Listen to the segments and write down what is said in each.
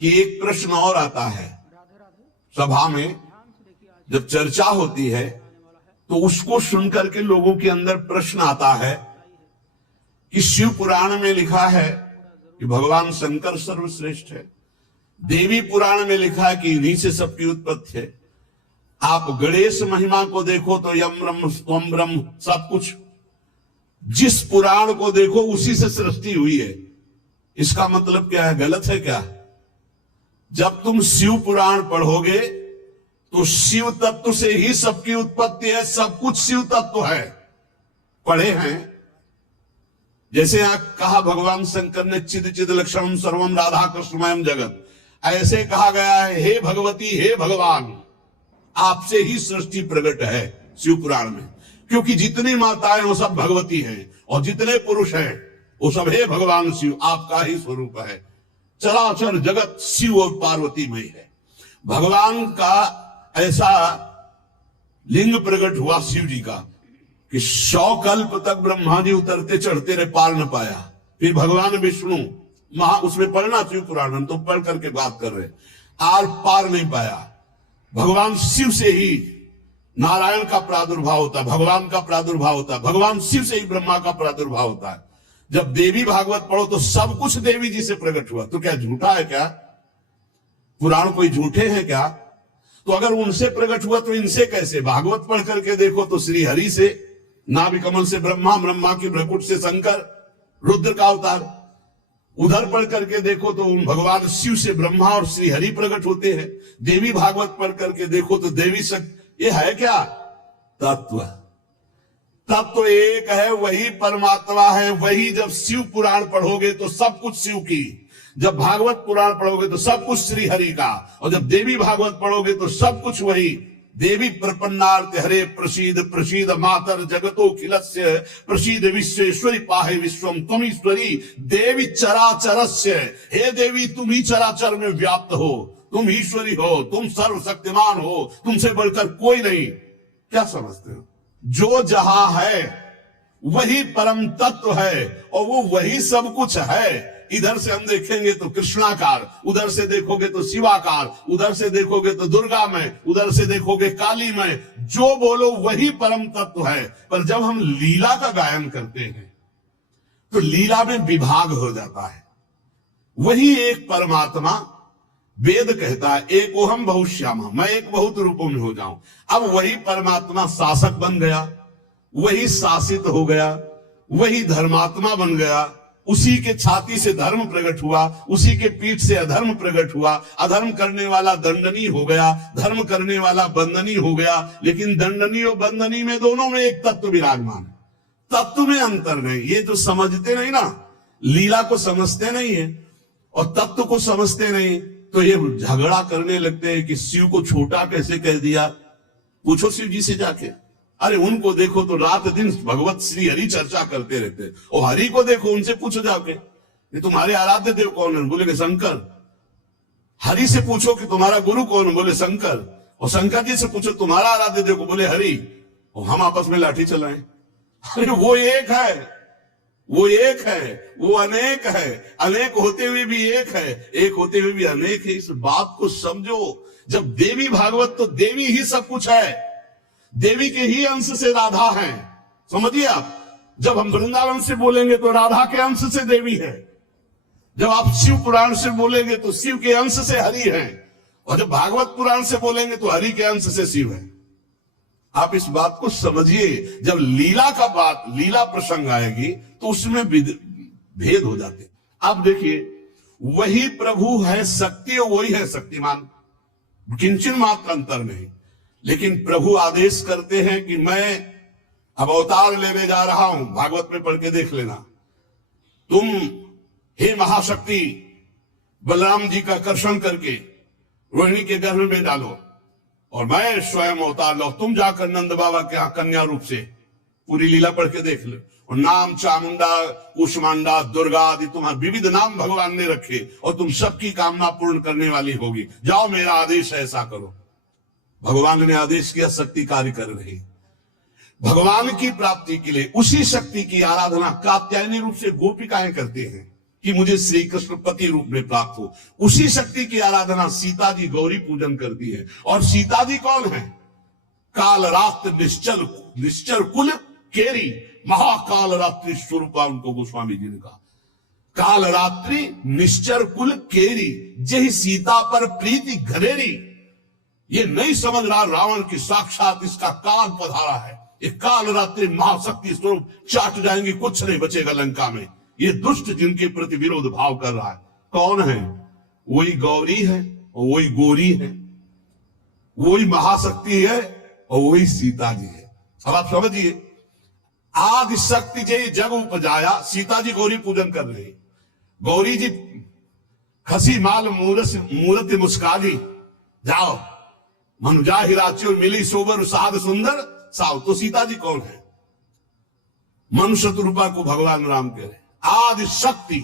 कि एक प्रश्न और आता है सभा में, जब चर्चा होती है तो उसको सुनकर के लोगों के अंदर प्रश्न आता है कि शिव पुराण में लिखा है कि भगवान शंकर सर्वश्रेष्ठ है, देवी पुराण में लिखा है कि इन्हीं से सबकी उत्पत्ति है, आप गणेश महिमा को देखो तो यम ब्रह्म स्वम ब्रह्म सब कुछ, जिस पुराण को देखो उसी से सृष्टि हुई है। इसका मतलब क्या है? गलत है क्या? जब तुम शिव पुराण पढ़ोगे तो शिव तत्व से ही सबकी उत्पत्ति है, सब कुछ शिव तत्व है। पढ़े हैं जैसे यहां कहा भगवान शंकर ने चिद चिद लक्षणम सर्वम राधा कृष्णमयम जगत, ऐसे कहा गया है हे भगवती हे भगवान आपसे ही सृष्टि प्रकट है शिव पुराण में, क्योंकि जितनी माताएं वो सब भगवती हैं और जितने पुरुष हैं वो सब हे भगवान शिव आपका ही स्वरूप है। चराचर जगत शिव और पार्वती में है। भगवान का ऐसा लिंग प्रकट हुआ शिव जी का कि 100 कल्प तक ब्रह्मा जी उतरते चढ़ते रहे, पार न पाया। फिर भगवान विष्णु उसमें पढ़ना शिव पुराण तो पढ़ करके बात कर रहे, आर पार नहीं पाया। भगवान शिव से ही नारायण का प्रादुर्भाव होता है, भगवान का प्रादुर्भाव होता है, भगवान शिव से ही ब्रह्मा का प्रादुर्भाव होता है। जब देवी भागवत पढ़ो तो सब कुछ देवी जी से प्रकट हुआ, तो क्या झूठा है क्या? पुराण कोई झूठे हैं क्या? तो अगर उनसे प्रकट हुआ तो इनसे कैसे? भागवत पढ़ करके देखो तो श्री हरि से, नाभि कमल से ब्रह्मा, ब्रह्मा की भ्रकुट से शंकर, रुद्र का अवतार। उधर पढ़ करके देखो तो भगवान शिव से ब्रह्मा और श्री हरि प्रकट होते हैं। देवी भागवत पढ़ करके देखो तो देवी शक्ति। ये है क्या? तत्व। तत्व एक है, वही परमात्मा है, वही। जब शिव पुराण पढ़ोगे तो सब कुछ शिव की, जब भागवत पुराण पढ़ोगे तो सब कुछ श्री हरि का, और जब देवी भागवत पढ़ोगे तो सब कुछ वही। देवी प्रपन्नार्थ हरे प्रसीद प्रसीद मातर जगतो खिलस्य प्रसीद विश्वेश्वरी पाहे विश्वम तुम ईश्वरी देवी चराचरस्य। हे देवी तुम ही चराचर में व्याप्त हो, तुम ईश्वरी हो, तुम सर्वशक्तिमान हो, तुमसे बढ़कर कोई नहीं। क्या समझते हो? जो जहां है वही परम तत्व है और वो वही सब कुछ है। इधर से हम देखेंगे तो कृष्णाकार, उधर से देखोगे तो शिवाकार, उधर से देखोगे तो दुर्गा में, उधर से देखोगे काली में। जो बोलो वही परम तत्व है। पर जब हम लीला का गायन करते हैं तो लीला में विभाग हो जाता है। वही एक परमात्मा, वेद कहता है एक ओहम बहुश्यामा, मैं एक बहुत रूपों में हो जाऊं। अब वही परमात्मा शासक बन गया, वही शासित हो गया, वही धर्मात्मा बन गया। उसी के छाती से धर्म प्रकट हुआ, उसी के पीठ से अधर्म प्रकट हुआ। अधर्म करने वाला दंडनी हो गया, धर्म करने वाला बंदनी हो गया। लेकिन दंडनी और बंदनी में दोनों में एक तत्व विराजमान है, तत्व में अंतर नहीं। ये जो समझते नहीं ना, लीला को समझते नहीं है और तत्व को समझते नहीं, तो ये झगड़ा करने लगते हैं कि शिव को छोटा कैसे कह दिया। पूछो शिव जी से जाके। अरे उनको देखो तो रात दिन भगवत श्री हरि चर्चा करते रहते, और हरि को देखो उनसे पूछो जाके कि तुम्हारे आराध्य देव कौन है, बोले शंकर। हरि से पूछो कि तुम्हारा गुरु कौन है, बोले शंकर। और शंकर जी से पूछो तुम्हारा आराध्य देव को, बोले हरि। और हम आपस में लाठी चलाएं। अरे वो एक है, वो एक है, वो अनेक है। अनेक होते हुए भी एक है, एक होते हुए भी अनेक है। इस बात को समझो। जब देवी भागवत तो देवी ही सब कुछ है, देवी के ही अंश से राधा है, समझिए आप। जब हम वृंदावन से बोलेंगे तो राधा के अंश से देवी है। जब आप शिव पुराण से बोलेंगे तो शिव के अंश से हरि है, और जब भागवत पुराण से बोलेंगे तो हरि के अंश से शिव है। आप इस बात को समझिए। जब लीला का बात, लीला प्रसंग आएगी तो उसमें भेद हो जाते। आप देखिए, वही प्रभु है शक्ति और वही है शक्तिमान, किंचन मात्र अंतर नहीं। लेकिन प्रभु आदेश करते हैं कि मैं अब अवतार लेने जा रहा हूं। भागवत में पढ़ के देख लेना। तुम हे महाशक्ति बलराम जी का कर्षण करके रोहिणी के गर्भ में डालो, और मैं स्वयं अवतार लो। तुम जाकर नंद बाबा के यहां कन्या रूप से पूरी लीला पढ़ के देख लो। और नाम चामुंडा, कुष्मांडा, दुर्गा आदि तुम्हारे विविध नाम भगवान ने रखे, और तुम सबकी कामना पूर्ण करने वाली होगी। जाओ मेरा आदेश है, ऐसा करो। भगवान ने आदेश किया, शक्ति कार्य कर रही। भगवान की प्राप्ति के लिए उसी शक्ति की आराधना कात्यायनी रूप से गोपिकाएं करते हैं। कि मुझे श्री कृष्ण पति रूप में प्राप्त हो। उसी शक्ति की आराधना सीता जी गौरी पूजन करती है। और सीता जी कौन है? काल रात्र निश्चर कुल केरी, महाकाल रात्रि स्वरूपा उनको गोस्वामी जी ने कहा। काल रात्रि निश्चर कुल केरी, जही सीता पर प्रीति घनेरी। ये नहीं समझ रहा रावण की साक्षात इसका काल पधारा है। ये काल रात्रि महाशक्ति स्वरूप चाट जाएंगे, कुछ नहीं बचेगा लंका में। ये दुष्ट जिनके प्रति विरोध भाव कर रहा है कौन है? वही गौरी है और वही गोरी है, वही महाशक्ति है और वही सीता जी है। अब आप समझिए, आदि शक्ति जे जग उपजाया, सीता जी गौरी पूजन कर रहे हैं। गौरी जी खसी माल मूर्ति मुस्काली, जाओ मनुजा हिराची मिली सोबर साध सुंदर साव। तो सीता जी कौन है? मनुष्य रूपा को भगवान राम कह रहे। आदि शक्ति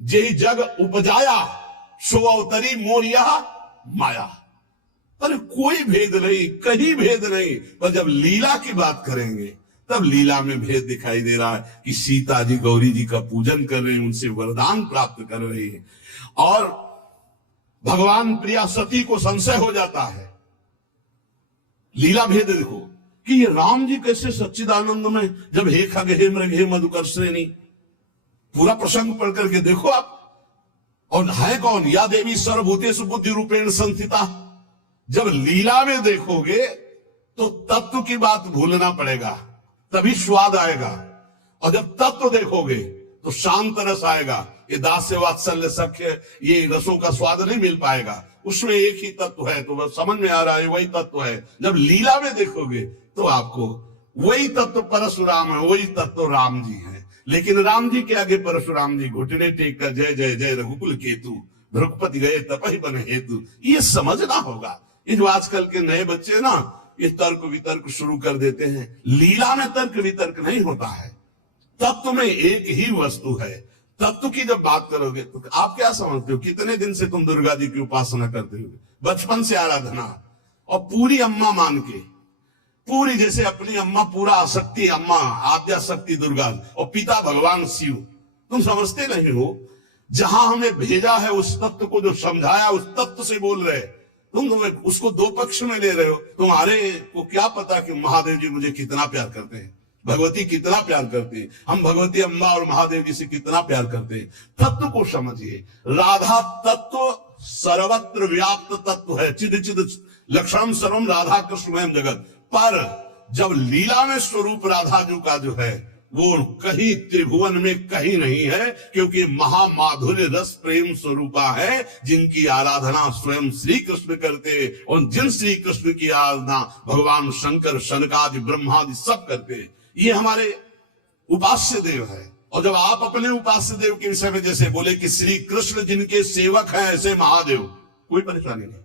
जे जग उपजाया, सो अवतरी मोरिया माया। पर कोई भेद नहीं, कहीं भेद नहीं। पर जब लीला की बात करेंगे तब लीला में भेद दिखाई दे रहा है कि सीता जी गौरी जी का पूजन कर रहे हैं, उनसे वरदान प्राप्त कर रहे हैं। और भगवान प्रिया सती को संशय हो जाता है। लीला भेद देखो कि ये राम जी कैसे सच्चिदानंद में, जब हे खग हे मृग हे मधुकर श्रेणी, पूरा प्रसंग पढ़ करके देखो आप। और है कौन? या देवी सर्वभूतेषु बुद्धि रूपेण संस्थिता। जब लीला में देखोगे तो तत्व की बात भूलना पड़ेगा, तभी स्वाद आएगा। और जब तत्व देखोगे तो शांत रस आएगा। ये दास्य वात्सल्य सख्य, ये रसों का स्वाद नहीं मिल पाएगा। उसमें एक ही तत्व है, तो बस समझ में आ रहा है वही तत्व है। जब लीला में देखोगे तो आपको वही तत्व परशुराम है, वही तत्व राम जी है। लेकिन राम जी के आगे परशुराम जी घुटने टेक कर जय जय जय रघुकुल केतु, भृगुपति गए तपहि बन हेतु, ये समझना होगा। ये जो आजकल के नए बच्चे ना, ये तर्क वितर्क शुरू कर देते हैं। लीला में तर्क वितर्क नहीं होता है, तत्व में एक ही वस्तु है। तत्व की जब बात करोगे तो आप क्या समझते हो? कितने दिन से तुम दुर्गा जी की उपासना करते हो? बचपन से आराधना, और पूरी अम्मा मान के, पूरी जैसे अपनी अम्मा, पूरा आसक्ति अम्मा, आद्या शक्ति दुर्गा, और पिता भगवान शिव। तुम समझते नहीं हो, जहां हमें भेजा है उस तत्व को, जो समझाया उस तत्व से बोल रहे। तुम उसको दो पक्ष में ले रहे हो। तुम्हारे को क्या पता कि महादेव जी मुझे कितना प्यार करते हैं, भगवती कितना प्यार करती है, हम भगवती अम्मा और महादेव जी से कितना प्यार करते हैं। तत्व को समझिए। राधा तत्व सर्वत्र व्याप्त तत्व है, चिद चिद लक्षणम सर्वम राधा कृष्ण जगत। पर जब लीला में स्वरूप राधा जी का जो है वो कहीं त्रिभुवन में कहीं नहीं है, क्योंकि महामाधुर्य रस प्रेम स्वरूपा है, जिनकी आराधना स्वयं श्री कृष्ण करते। और जिन श्री कृष्ण की आराधना भगवान शंकर, शनकादि, ब्रह्मादि सब करते। ये हमारे उपास्य देव है। और जब आप अपने उपास्य देव के विषय में जैसे बोले कि श्री कृष्ण जिनके सेवक हैं ऐसे महादेव, कोई परेशानी नहीं।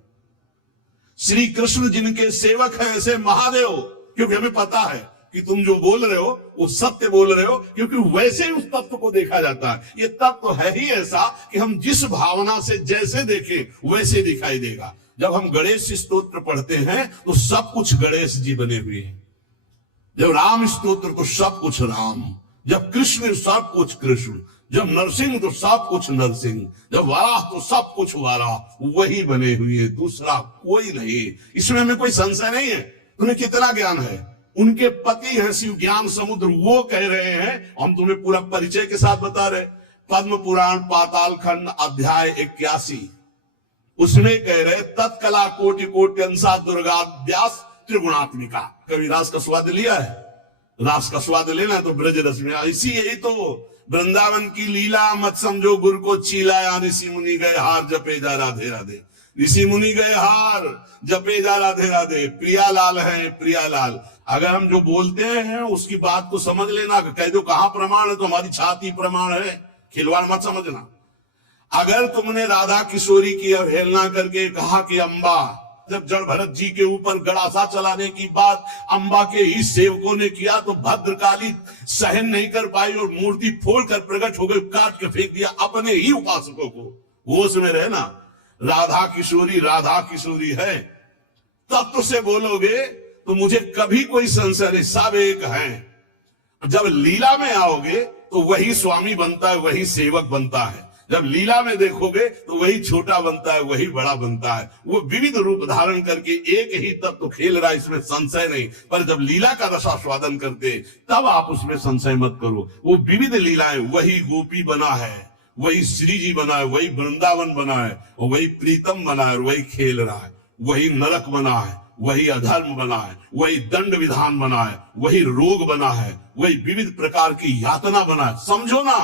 श्री कृष्ण जिनके सेवक हैं ऐसे महादेव, क्योंकि हमें पता है कि तुम जो बोल रहे हो वो सत्य बोल रहे हो, क्योंकि वैसे ही उस तत्व को देखा जाता है। ये तत्व है ही ऐसा कि हम जिस भावना से जैसे देखें वैसे दिखाई देगा। जब हम गणेश स्तोत्र पढ़ते हैं तो सब कुछ गणेश जी बने हुए हैं। जब राम स्तोत्र तो सब कुछ राम, जब कृष्ण सब कुछ कृष्ण, जब नरसिंह तो सब कुछ नरसिंह, जब वाराह तो सब कुछ वाराह, वही बने हुए, दूसरा कोई नहीं। इसमें हमें कोई संशय नहीं है। तुम्हें कितना ज्ञान है? उनके पति हैं शिव ज्ञान समुद्र, वो कह रहे हैं। हम तुम्हें पूरा परिचय के साथ बता रहे। पद्म पुराण पाताल खंड अध्याय 81, उसमें कह रहे तत्कला कोटि कोटि अंसा दुर्गाद्यास त्रिगुणात्मिका। कभी रास का स्वाद लिया है? रास का स्वाद लेना तो ब्रज रस में। इसी यही तो वृंदावन की लीला, मत समझो गुरु को चीला। या ऋषि मुनि गए हार जपे जा राधे राधे, ऋषि मुनि गए हार जपे जा राधे राधे। प्रियालाल है प्रियालाल। अगर हम जो बोलते हैं उसकी बात को समझ लेना। कह दो कहां प्रमाण है तो हमारी छाती प्रमाण है, खिलवाड़ मत समझना। अगर तुमने राधा किशोरी की अवहेलना करके कहा कि अम्बा, जब जड़ भरत जी के ऊपर गड़ासा चलाने की बात अम्बा के ही सेवकों ने किया तो भद्रकाली सहन नहीं कर पाई और मूर्ति फोड़कर प्रकट हो गई, काट के फेंक दिया अपने ही उपासकों को। होश में रहना, राधा किशोरी है। तत्व से बोलोगे तो मुझे कभी कोई संशय नहीं, सब एक है। जब लीला में आओगे तो वही स्वामी बनता है, वही सेवक बनता है। जब लीला में देखोगे तो वही छोटा बनता है, वही बड़ा बनता है। वो विविध रूप धारण करके एक ही तत्व खेल रहा है, इसमें संशय नहीं। पर जब लीला का रसास्वादन करते तब आप उसमें संशय मत करो। वो विविध लीलाएं, वही गोपी बना है, वही श्री जी बना है, वही वृंदावन बना है, और वही प्रीतम बना है, वही खेल रहा है। वही नरक बना है, वही अधर्म बना है, वही दंड विधान बना है, वही रोग बना है, वही विविध प्रकार की यातना बना है। समझो ना,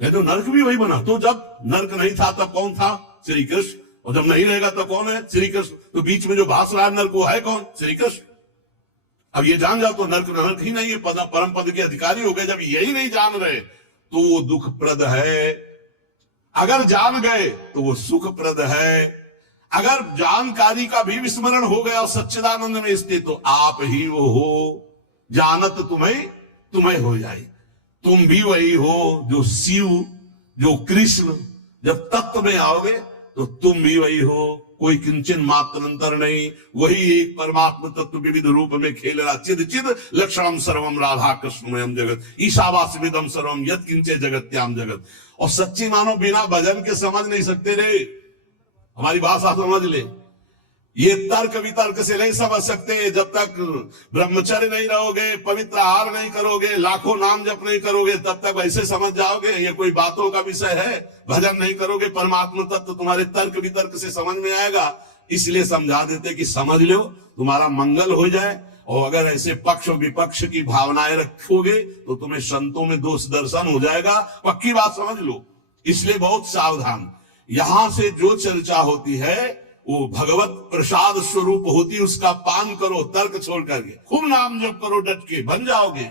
कहते नरक भी वही बना। तो जब नरक नहीं था तब कौन था? श्री कृष्ण। और जब नहीं रहेगा तो कौन है? श्री कृष्ण। तो बीच में जो भास रहा है नरक, वो है कौन? श्री कृष्ण। अब ये जान जाओ तो नरक नरक ही नहीं है, परम पद के अधिकारी हो गए। जब यही नहीं जान रहे तो वो दुखप्रद है, अगर जान गए तो वो सुखप्रद है। अगर जानकारी का भी विस्मरण हो गया और सच्चिदानंद में स्थित, तो आप ही वो हो, जानत तुम्हें हो जाए। तुम भी वही हो जो शिव, जो कृष्ण। जब तत्व में आओगे तो तुम भी वही हो, कोई किंचन मात्र अंतर नहीं। वही एक परमात्मा तत्व विविध रूप में खेल रहा। चिद चिद लक्षणम सर्वम राधा कृष्णमयम जगत ईशावास्यमिदं सर्वम यत् किंचे जगत्याम जगत। और सच्ची मानो बिना भजन के समझ नहीं सकते रे। हमारी भाषा समझ ले, ये तर्क वितर्क से नहीं समझ सकते। जब तक ब्रह्मचर्य नहीं रहोगे, पवित्र आहार नहीं करोगे, लाखों नाम जप नहीं करोगे, तब तक ऐसे समझ जाओगे ये कोई बातों का विषय है। भजन नहीं करोगे, परमात्मा तत्व तुम्हारे तर्क वितर्क से समझ में आएगा। इसलिए समझा देते कि समझ लो, तुम्हारा मंगल हो जाए। और अगर ऐसे पक्ष विपक्ष की भावनाएं रखोगे तो तुम्हें संतों में दोष दर्शन हो जाएगा। पक्की बात समझ लो। इसलिए बहुत सावधान। यहां से जो चर्चा होती है वो भगवत प्रसाद स्वरूप होती, उसका पान करो तर्क छोड़ करके। खूब नाम जप करो, डट के बन जाओगे।